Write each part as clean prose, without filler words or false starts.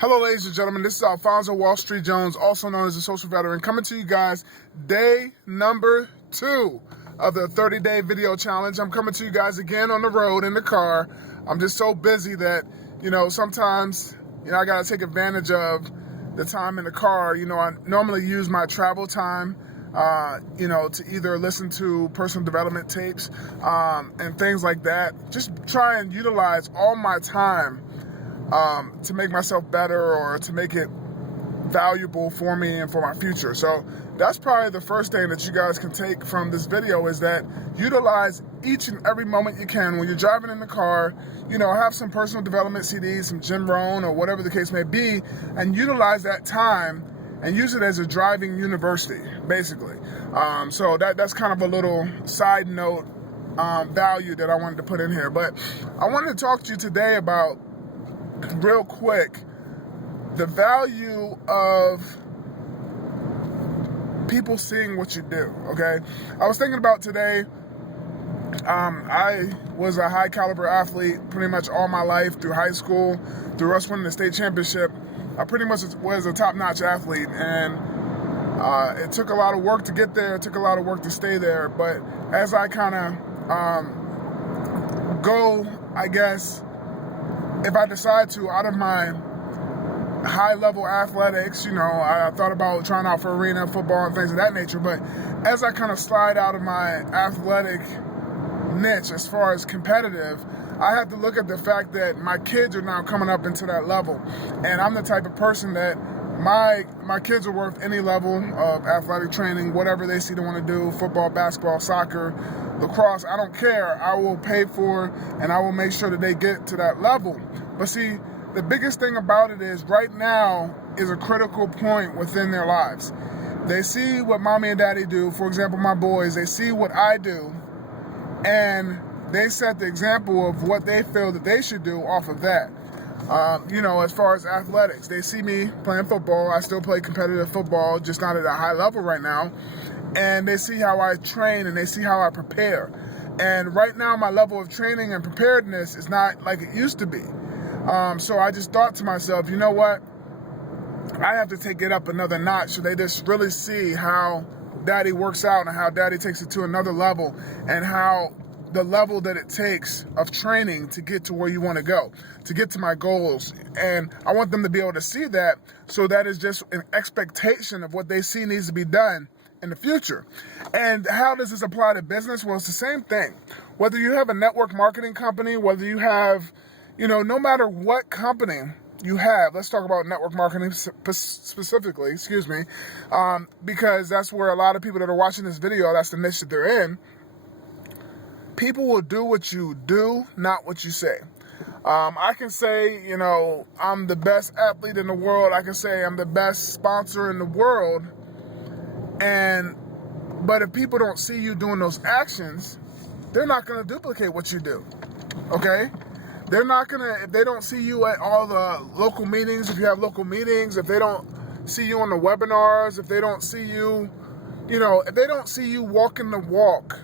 Hello, ladies and gentlemen. This is Alfonso Wall Street Jones, also known as the Social Veteran, coming to you guys day number 2 of the 30-day video challenge. I'm coming to you guys again on the road in the car. I'm just so busy that, sometimes, I got to take advantage of the time in the car. I normally use my travel time, to either listen to personal development tapes and things like that. Just try and utilize all my time to make myself better or to make it valuable for me and for my future. So that's probably the first thing that you guys can take from this video, is that utilize each and every moment you can when you're driving in the car. Have some personal development CDs, some Jim Rohn or whatever the case may be, and utilize that time and use it as a driving university, basically. So that's kind of a little side note value that I wanted to put in here. But I wanted to talk to you today about, real quick, the value of people seeing what you do, okay? I was thinking about today, I was a high caliber athlete pretty much all my life, through high school, through us winning the state championship. I pretty much was a top-notch athlete, and it took a lot of work to get there, it took a lot of work to stay there, but as I kind of go, I guess, if I decide to, out of my high-level athletics, I thought about trying out for arena football and things of that nature, but as I kind of slide out of my athletic niche as far as competitive, I have to look at the fact that my kids are now coming up into that level, and I'm the type of person that my kids are worth any level of athletic training, whatever they see they want to do, football, basketball, soccer, lacrosse, I don't care. I will pay for and I will make sure that they get to that level. But see, the biggest thing about it is right now is a critical point within their lives. They see what mommy and daddy do. For example, my boys, they see what I do, and they set the example of what they feel that they should do off of that. As far as athletics, they see me playing football. I still play competitive football, just not at a high level right now. And they see how I train and they see how I prepare. And right now, my level of training and preparedness is not like it used to be. So I just thought to myself, you know what? I have to take it up another notch so they just really see how daddy works out and how daddy takes it to another level, and how the level that it takes of training to get to where you want to go, to get to my goals. And I want them to be able to see that, so that is just an expectation of what they see needs to be done in the future. And how does this apply to business? Well, it's the same thing. Whether you have a network marketing company, whether you have, no matter what company you have, let's talk about network marketing specifically, because that's where a lot of people that are watching this video, that's the niche that they're in. People will do what you do, not what you say. I can say, I'm the best athlete in the world. I can say I'm the best sponsor in the world. But if people don't see you doing those actions, they're not going to duplicate what you do, okay? They're not going to, if they don't see you at all the local meetings, if you have local meetings, if they don't see you on the webinars, if they don't see you, if they don't see you walking the walk,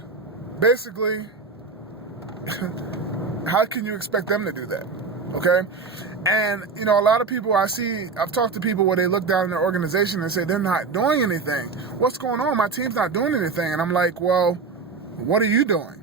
basically, how can you expect them to do that, okay? And, a lot of people I've talked to people where they look down in their organization and say, they're not doing anything. What's going on? My team's not doing anything. And I'm like, well, what are you doing?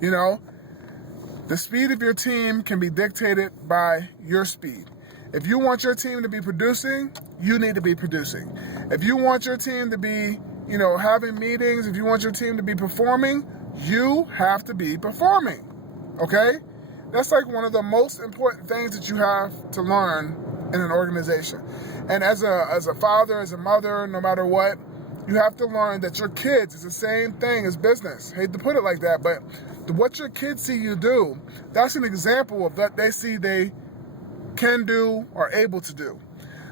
The speed of your team can be dictated by your speed. If you want your team to be producing, you need to be producing. If you want your team to be, having meetings, if you want your team to be performing, you have to be performing, okay? That's like one of the most important things that you have to learn in an organization. And as a father, as a mother, no matter what, you have to learn that your kids is the same thing as business. Hate to put it like that, but what your kids see you do, that's an example of what they see they can do or able to do.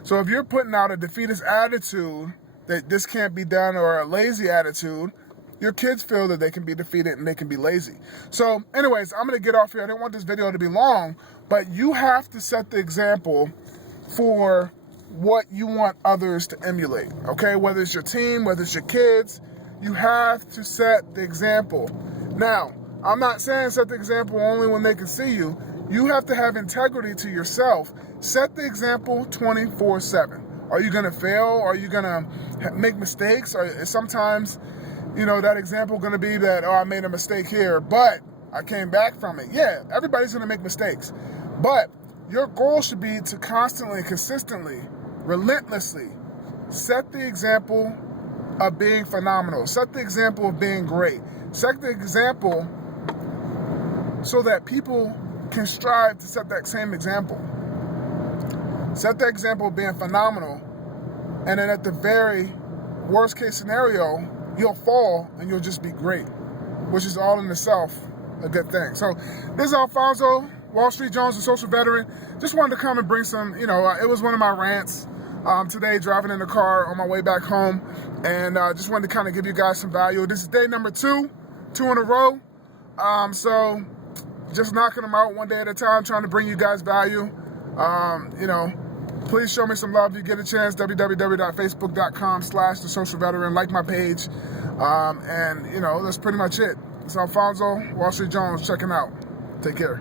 So if you're putting out a defeatist attitude that this can't be done, or a lazy attitude, your kids feel that they can be defeated and they can be lazy. So anyways, I'm going to get off here. I didn't want this video to be long, but you have to set the example for what you want others to emulate, okay? Whether it's your team, whether it's your kids, you have to set the example. Now, I'm not saying set the example only when they can see you. You have to have integrity to yourself. Set the example 24/7. Are you going to fail? Are you going to make mistakes? Or sometimes, that example going to be that, I made a mistake here, but I came back from it. Yeah, everybody's going to make mistakes. But your goal should be to constantly, consistently, relentlessly set the example of being phenomenal. Set the example of being great. Set the example so that people can strive to set that same example. Set the example of being phenomenal, and then at the very worst case scenario, you'll fall and you'll just be great, which is all in itself a good thing. So this is Alfonso, Wall Street Jones, a social veteran. Just wanted to come and bring some, it was one of my rants today, driving in the car on my way back home, and just wanted to kind of give you guys some value. This is day number 2 in a row. So just knocking them out one day at a time, trying to bring you guys value. Please show me some love if you get a chance. www.facebook.com/The Social Veteran. Like my page. And that's pretty much it. It's Alfonso, Wall Street Jones, checking out. Take care.